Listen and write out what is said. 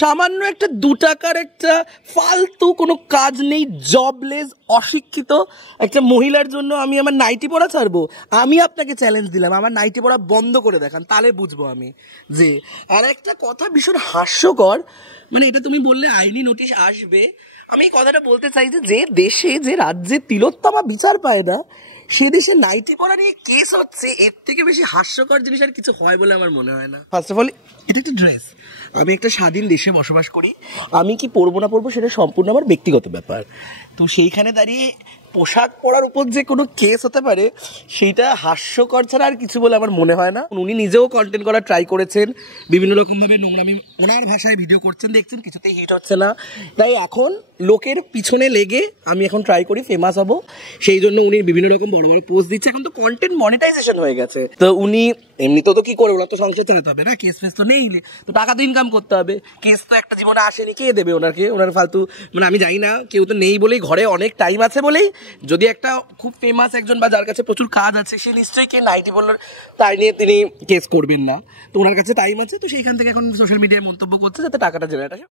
সামান্য একটা 2 টাকার একটা ফালতু কোনো কাজ নেই, জবলেস, অশিক্ষিত একটা মহিলার জন্য আমি আমার নাইটি পরা ছাড়বো? আমি আপনাকে চ্যালেঞ্জ দিলাম, আমার নাইটি পরা বন্ধ করে দেখান, তাহলে বুঝবো আমি যে। আর একটা কথা ভীষণ হাস্যকর, মানে এটা তুমি বললে আইনি নোটিশ আসবে, আমি এই কথাটা বলতে চাই যে দেশে, যে রাজ্যে তিলোত্তমা বিচার পায় না, সে দেশে নাইটি পরা নিয়ে কেস হচ্ছে, এর থেকে বেশি হাস্যকর জিনিস আর কিছু হয় বলে আমার মনে হয় না। ফার্স্ট অফ অল, এটা একটা ড্রেস, আমি একটা স্বাধীন দেশে বসবাস করি, আমি কি পরবো না পরবো সেটা সম্পূর্ণ আমার ব্যক্তিগত ব্যাপার। তো সেইখানে দাঁড়িয়ে পোশাক পরার উপর যে কোনো কেস হতে পারে, সেইটা হাস্যকর ছাড়া আর কিছু বলে আমার মনে হয় না। উনি নিজেও কন্টেন্ট করার ট্রাই করেছেন, বিভিন্ন রকমভাবে নোংরামি ওনার ভাষায় ভিডিও করছেন, দেখছেন কিছুতেই হিট হচ্ছে না। তাই এখন লোকের পিছনে লেগে আমি এখন ট্রাই করি ফেমাস হব, সেই জন্য উনি বিভিন্ন রকম বড় বড় পোস্ট দিচ্ছে। এখন তো কন্টেন্ট মনিটাইজেশন হয়ে গেছে, তো উনি এমনিতেও তো কি করে, ওনার তো সংসার চালাতে হবে না, কেস ফেস তো নেই, তো টাকা তো ইনকাম করতে হবে, কেস তো একটা জীবনে আসেনি, কে দেবে ওনাকে? ওনার ফালতু, মানে আমি জানি না, কেউ তো নেই বলেই, ঘরে অনেক টাইম আছে বলেই, যদি একটা খুব ফেমাস একজন বা যার কাছে প্রচুর কাজ আছে, সে নিশ্চয়ই কে নাইটি বললো তাই নিয়ে তিনি কেস করবেন না, তো ওনার কাছে টাইম আছে, তো সেইখান থেকে এখন সোশ্যাল মিডিয়ায় মন্তব্য করছে যাতে টাকাটা জেনারেট আসে।